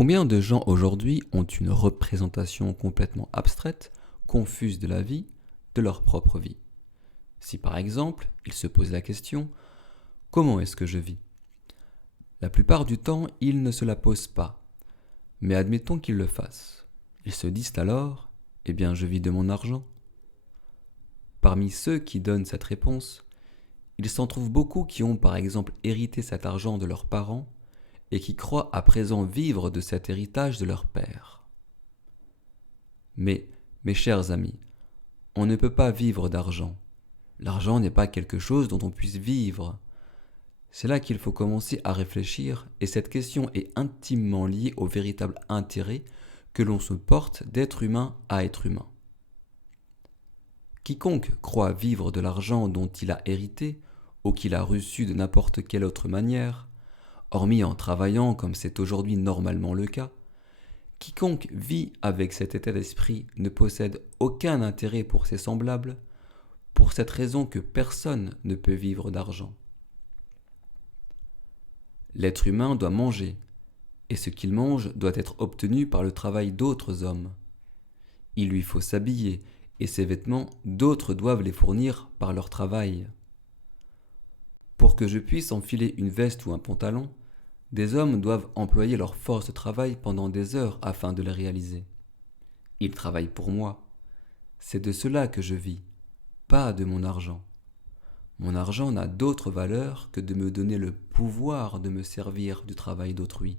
Combien de gens aujourd'hui ont une représentation complètement abstraite, confuse de la vie, de leur propre vie? Si par exemple, ils se posent la question: comment est-ce que je vis? La plupart du temps, ils ne se la posent pas, mais admettons qu'ils le fassent. Ils se disent alors: eh bien, je vis de mon argent. Parmi ceux qui donnent cette réponse, il s'en trouve beaucoup qui ont par exemple hérité cet argent de leurs parents et qui croient à présent vivre de cet héritage de leur père. Mais, mes chers amis, on ne peut pas vivre d'argent. L'argent n'est pas quelque chose dont on puisse vivre. C'est là qu'il faut commencer à réfléchir, et cette question est intimement liée au véritable intérêt que l'on se porte d'être humain à être humain. Quiconque croit vivre de l'argent dont il a hérité, ou qu'il a reçu de n'importe quelle autre manière, hormis en travaillant comme c'est aujourd'hui normalement le cas, quiconque vit avec cet état d'esprit ne possède aucun intérêt pour ses semblables, pour cette raison que personne ne peut vivre d'argent. L'être humain doit manger, et ce qu'il mange doit être obtenu par le travail d'autres hommes. Il lui faut s'habiller, et ses vêtements, d'autres doivent les fournir par leur travail. Pour que je puisse enfiler une veste ou un pantalon, des hommes doivent employer leur force de travail pendant des heures afin de les réaliser. Ils travaillent pour moi. C'est de cela que je vis, pas de mon argent. Mon argent n'a d'autre valeur que de me donner le pouvoir de me servir du travail d'autrui.